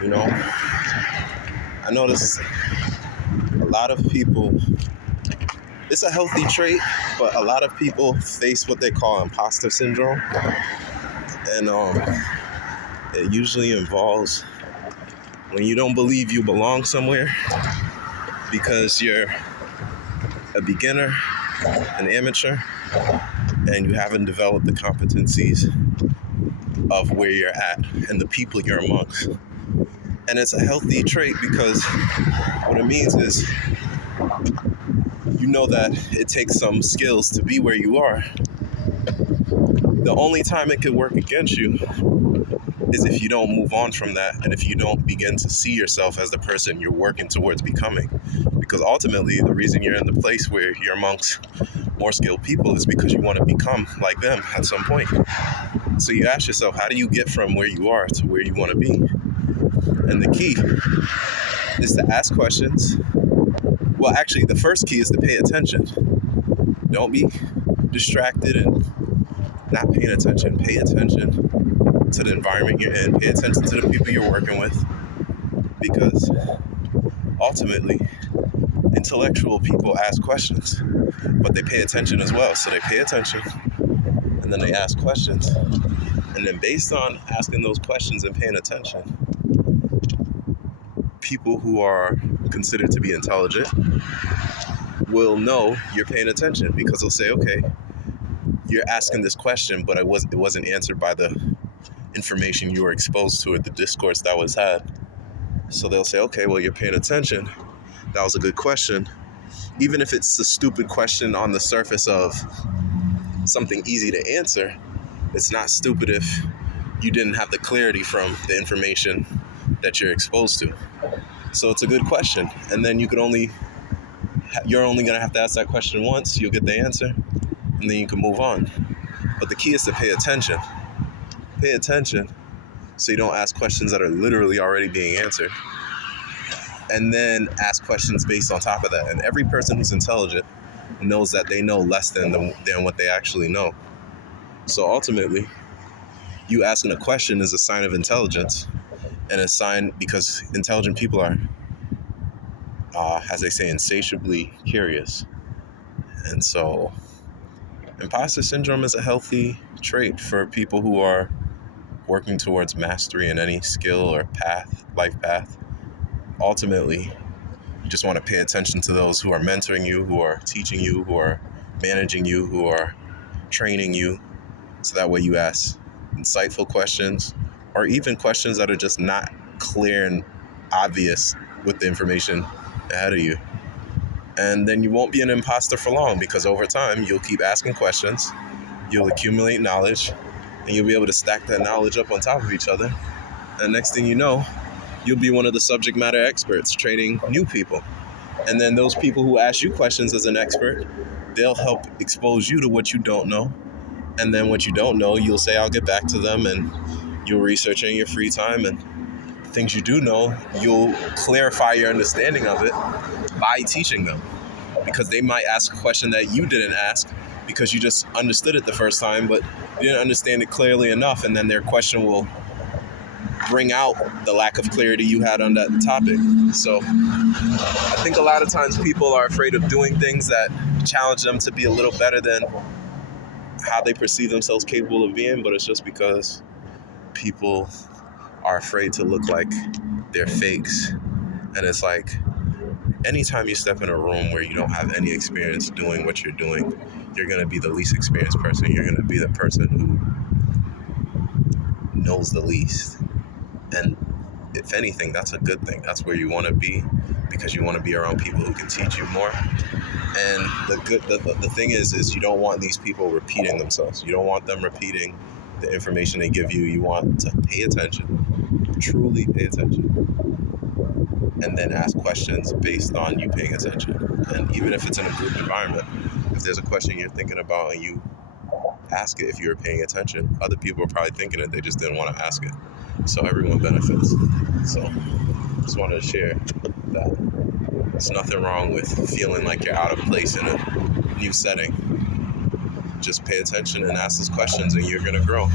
You know, I notice a lot of people, it's a healthy trait, but a lot of people face what they call imposter syndrome. And it usually involves when you don't believe you belong somewhere because you're a beginner, an amateur, and you haven't developed the competencies of where you're at and the people you're amongst. And it's a healthy trait because what it means is you know that it takes some skills to be where you are. The only time it could work against you is if you don't move on from that and if you don't begin to see yourself as the person you're working towards becoming. Because ultimately, the reason you're in the place where you're amongst more skilled people is because you want to become like them at some point. So you ask yourself, how do you get from where you are to where you want to be? And the key is to ask questions. Well, actually, the first key is to pay attention. Don't be distracted and not paying attention. Pay attention to the environment you're in. Pay attention to the people you're working with. Because ultimately, intellectual people ask questions, but they pay attention as well. So they pay attention, and then they ask questions. And then based on asking those questions and paying attention, people who are considered to be intelligent will know you're paying attention because they'll say, okay, you're asking this question, but it wasn't answered by the information you were exposed to or the discourse that was had. So they'll say, okay, well, you're paying attention. That was a good question. Even if it's a stupid question on the surface of something easy to answer, it's not stupid if you didn't have the clarity from the information that you're exposed to. So it's a good question. And then you're only going to have to ask that question once. You'll get the answer, and then you can move on. But the key is to pay attention. Pay attention so you don't ask questions that are literally already being answered. And then ask questions based on top of that. And every person who's intelligent knows that they know less than what they actually know. So ultimately, you asking a question is a sign of intelligence, and a sign because intelligent people are, as they say, insatiably curious. And so imposter syndrome is a healthy trait for people who are working towards mastery in any skill or life path. Ultimately, you just want to pay attention to those who are mentoring you, who are teaching you, who are managing you, who are training you. So that way you ask insightful questions or even questions that are just not clear and obvious with the information ahead of you. And then you won't be an imposter for long because over time you'll keep asking questions, you'll accumulate knowledge, and you'll be able to stack that knowledge up on top of each other. And next thing you know, you'll be one of the subject matter experts training new people. And then those people who ask you questions as an expert, they'll help expose you to what you don't know. And then what you don't know, you'll say, I'll get back to them, and you'll research it in your free time. And things you do know, you'll clarify your understanding of it by teaching them. Because they might ask a question that you didn't ask because you just understood it the first time, but you didn't understand it clearly enough. And then their question will bring out the lack of clarity you had on that topic. So I think a lot of times people are afraid of doing things that challenge them to be a little better than how they perceive themselves capable of being, but it's just because people are afraid to look like they're fakes. And it's like, anytime you step in a room where you don't have any experience doing what you're doing, you're going to be the least experienced person. You're going to be the person who knows the least. And if anything, that's a good thing. That's where you want to be because you want to be around people who can teach you more. And the thing is you don't want these people repeating themselves. You don't want them repeating the information they give you. You want to pay attention, truly pay attention, and then ask questions based on you paying attention. And even if it's in a group environment, if there's a question you're thinking about and you ask it, if you're paying attention, other people are probably thinking it, they just didn't want to ask it. So everyone benefits. So just wanted to share that. There's nothing wrong with feeling like you're out of place in a new setting. Just pay attention and ask those questions and you're going to grow.